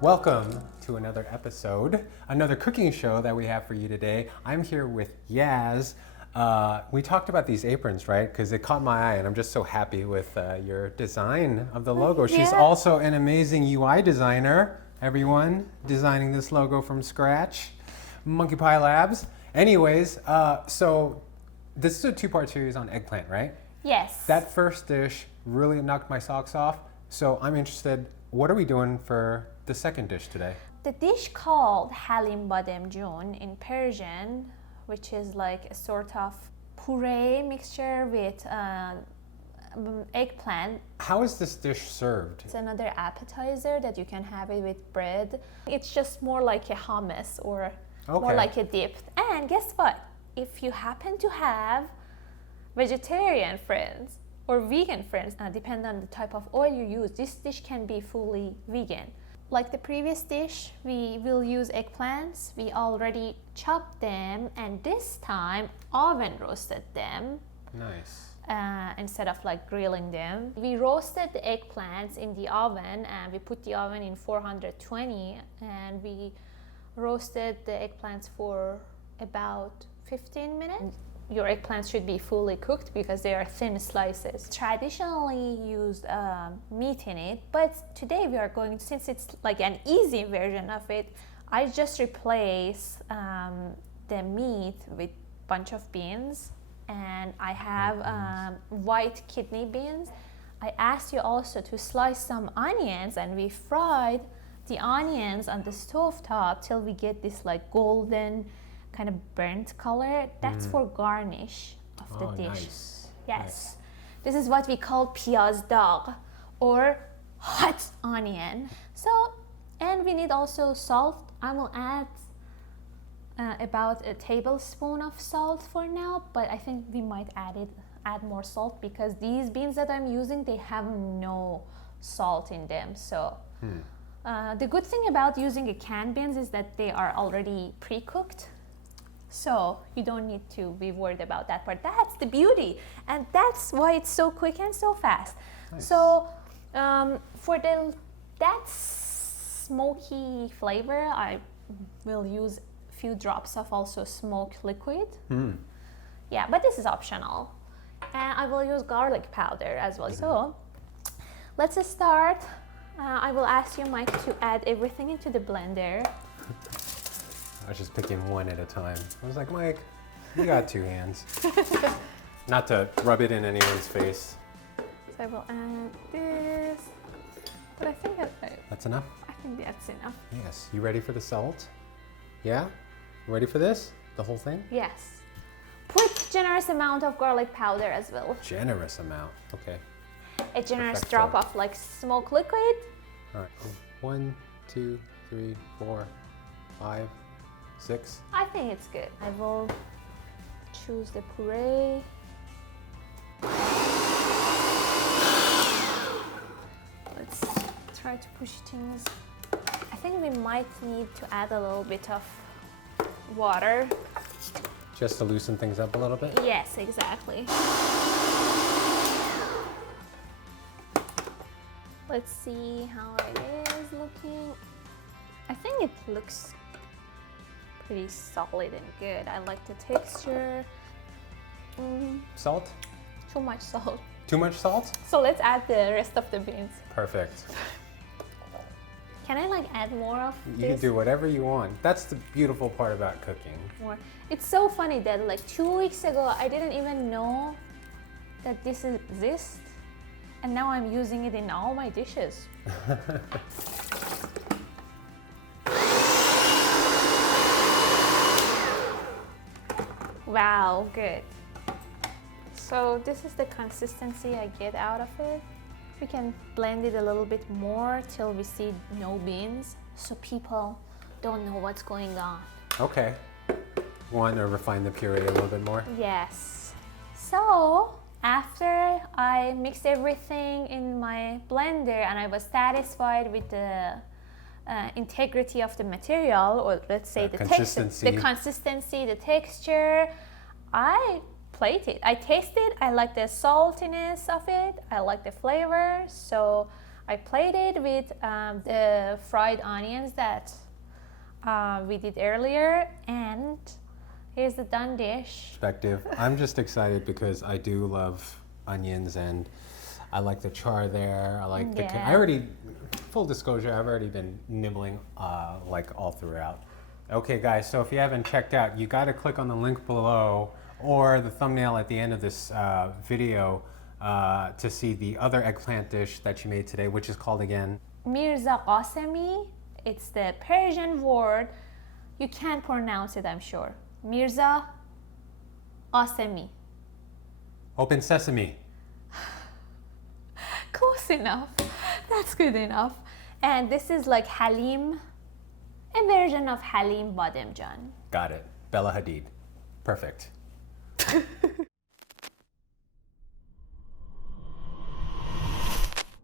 Welcome to another episode, another cooking show that we have for you today. I'm here with Yaz. We talked about these aprons, right? Because it caught my eye, and I'm just so happy with your design of the logo. Yeah. She's also an amazing UI designer, everyone, designing this logo from scratch. Monkey Pie Labs. Anyways, so this is a two-part series on eggplant, right? Yes. That first dish really knocked my socks off. So I'm interested, what are we doing for the second dish today? The dish called halim bademjun in Persian, which is like a sort of puree mixture with eggplant. How is this dish served? It's another appetizer that you can have it with bread. It's just more like a hummus or more like a dip. And guess what? If you happen to have vegetarian friends or vegan friends, depending on the type of oil you use, this dish can be fully vegan. Like the previous dish, we will use eggplants. We already chopped them, and this time oven roasted them. Nice. Instead of like grilling them. We roasted the eggplants in the oven, and we put the oven in 420, and we roasted the eggplants for about 15 minutes. Your eggplants should be fully cooked because they are thin slices. Traditionally used meat in it, but today we are going, since it's like an easy version of it, I just replace the meat with bunch of beans, and I have white kidney beans. I asked you also to slice some onions, and we fried the onions on the stove top till we get this like golden kind of burnt color. That's for garnish of the dish. Nice. Yes. Nice. This is what we call piyaz dagh or hot onion. So, and we need also salt. I will add about a tablespoon of salt for now, but I think we might add more salt because these beans that I'm using, they have no salt in them. So the good thing about using a canned beans is that they are already pre-cooked. So you don't need to be worried about that part. That's the beauty, and that's why it's so quick and so fast. Nice. So for that smoky flavor, I will use a few drops of also smoked liquid. Yeah, but this is optional. And I will use garlic powder as well. So let's start. I will ask you, Mike, to add everything into the blender. I was just picking one at a time. I was like, Mike, you got two hands. Not to rub it in anyone's face. So I will add this, but I think That's enough? I think that's enough. Yes. You ready for the salt? Yeah? You ready for this? The whole thing? Yes. Put generous amount of garlic powder as well. Generous amount. Okay. A generous Perfecto. drop of like smoked liquid. All right. 1, 2, 3, 4, 5, 6. I think it's good. I will choose the puree. Let's try to push things. I think we might need to add a little bit of water. Just to loosen things up a little bit? Yes, exactly. Let's see how it is looking. I think it looks pretty solid and good. I like the texture. Salt? Too much salt. Too much salt? So let's add the rest of the beans. Perfect. Can I like add more of You this? can do whatever you want. That's the beautiful part about cooking. More. It's so funny that like 2 weeks ago I didn't even know that this exists, and now I'm using it in all my dishes. Wow, good. So this is the consistency I get out of it. We can blend it a little bit more till we see no beans, so people don't know what's going on. Okay. Want to refine the puree a little bit more? Yes. So after I mixed everything in my blender and I was satisfied with the integrity of the material, or let's say the consistency. The texture, I plate it. I taste it. I like the saltiness of it. I like the flavor. So I played it with the fried onions that we did earlier, and here's the done dish. Perspective. I'm just excited because I do love onions, and I like the char there. I like the. Yeah. I already, full disclosure, I've already been nibbling like all throughout. Okay, guys. So if you haven't checked out, you got to click on the link below or the thumbnail at the end of this video to see the other eggplant dish that you made today, which is called again. Mirza Qasemi. It's the Persian word. You can't pronounce it, I'm sure. Mirza Qasemi. Open sesame. Close enough. That's good enough. And this is like halim, a version of halim bademjan. Got it. Bella Hadid. Perfect.